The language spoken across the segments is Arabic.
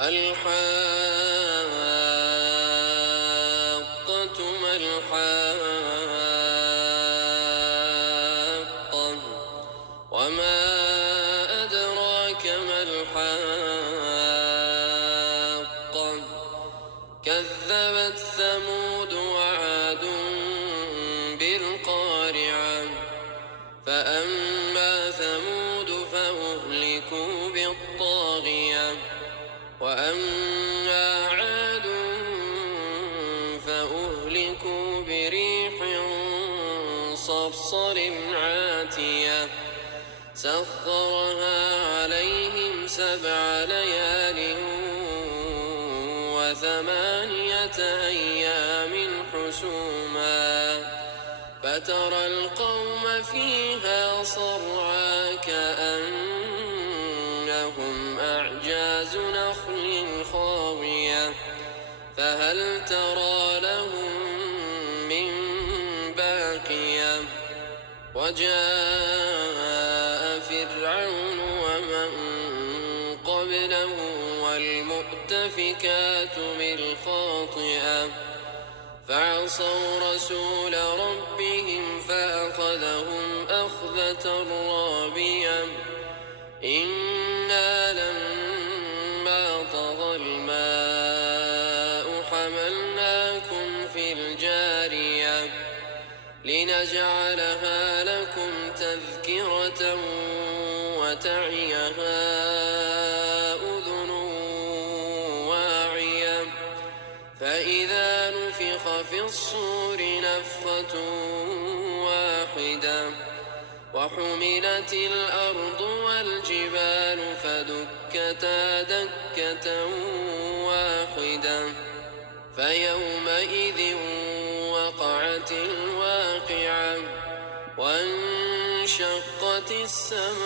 الحاقة ما الحاقة وما أدراك ما الحاقة كذبت ثمود وعاد بالقارعة فأما ثمود فأهلكوا بالطاغية وأما عاد فأهلكوا بريح صرصر عاتية سخرها عليهم 7 ليال و8 أيام حسوما فترى القوم فيها صرعى كأنهم أعجاز نخل خاوية فهل ترى لهم من باقية وجاء فرعون ومن قبله والمؤتفكات بالخاطئة فعصوا رسول ربهم فأخذهم أخذة رابية إنا لما طغى الماء حملناكم في الجارية لنجعلها لكم تذكرة وتعيها أذن واعية فإذا نفخ في الصور نفخة واحدة وحملت الأرض والجبال فدكتا دكة واحدة فيومئذ وقعت الواقعة وانشقت السماء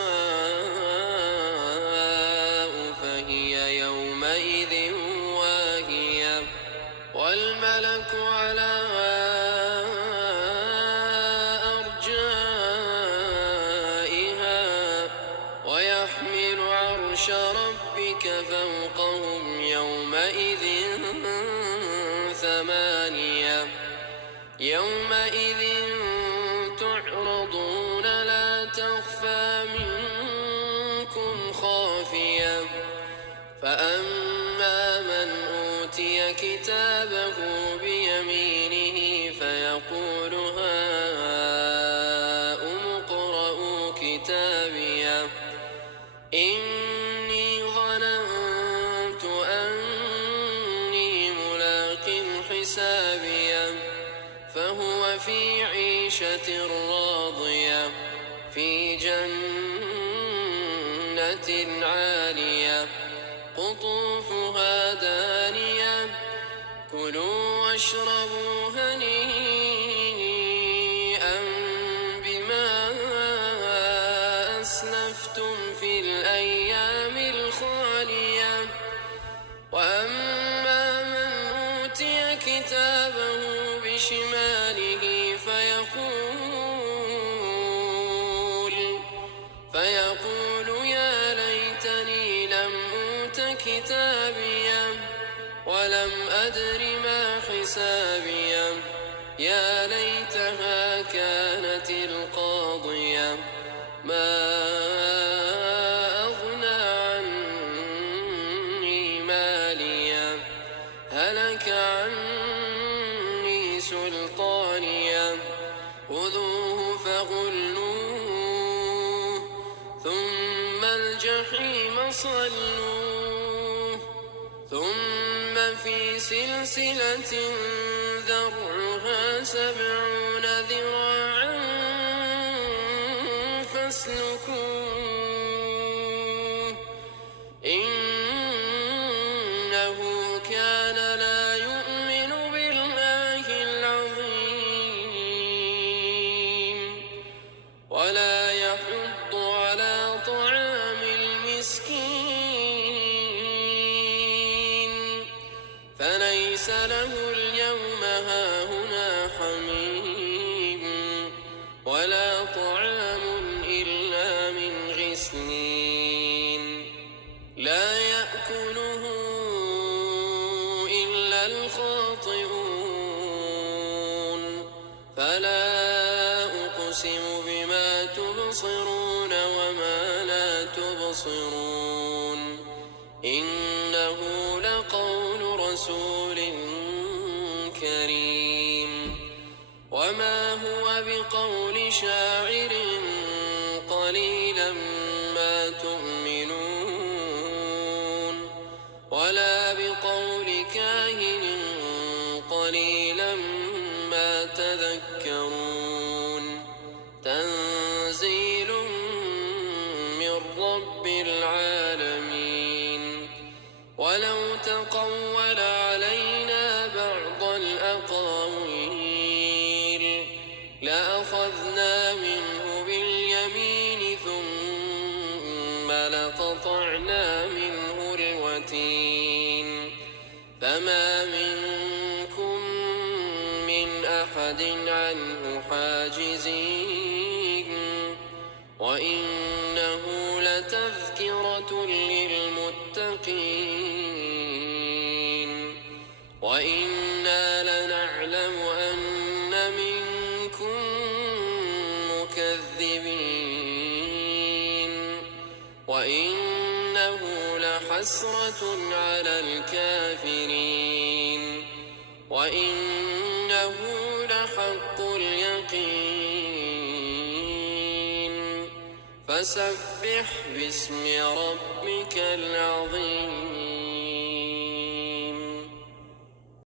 فهي يومئذ واهية والملك على أرجائها ويحمل عرش ربك فوقهم يومئذ 8 يومئذ تعرضون لا تخفى منكم خافية فأما من أوتي كتابه بيمينه فيقول هاؤم اقرءوا كتابيه إني ظننت أني ملاق حسابيه فهو في عيشة راضية في جنة عالية قطوفها دانية كلوا واشربوا هنيئا بما أسلفتم في الأيام الخالية وأما من أوتي كتابه بشماله فيقول يا ليتني لم أوت كتابيه ولم أدر ما حسابيه يا ليتها كانت القاضية ما أغنى عني ماليه هلك عني سلطانيه خذوه فغلوه ثم الجحيم صلوه ثم في سلسلة ذرعها 70 ذراعا فاسلكوه إنه كان لا يؤمن بالله العظيم ولا يحض على طعام المسكين فليس له اليوم هاهنا حميم ولا طعام إلا من غسلين لا يأكله الخاطئون فلا أقسم بما تبصرون وما لا تبصرون إنه لقول رسول كريم وما هو بقول شاعر قليلا ما تؤمنون ولا بقول كاهن قليلا ما تذكرون تنزيل من رب العالمين ولو تقول علينا بعض الأقاويل لأخذنا منه باليمين ثم لقطعنا منه الوتين فما منكم من أحد عنه حاجزين وإنه لتذكرة للمتقين وإنا لنعلم أن منكم مكذبين وإنه لحسرة على الكافرين وإنه لحق اليقين فسبح باسم ربك العظيم.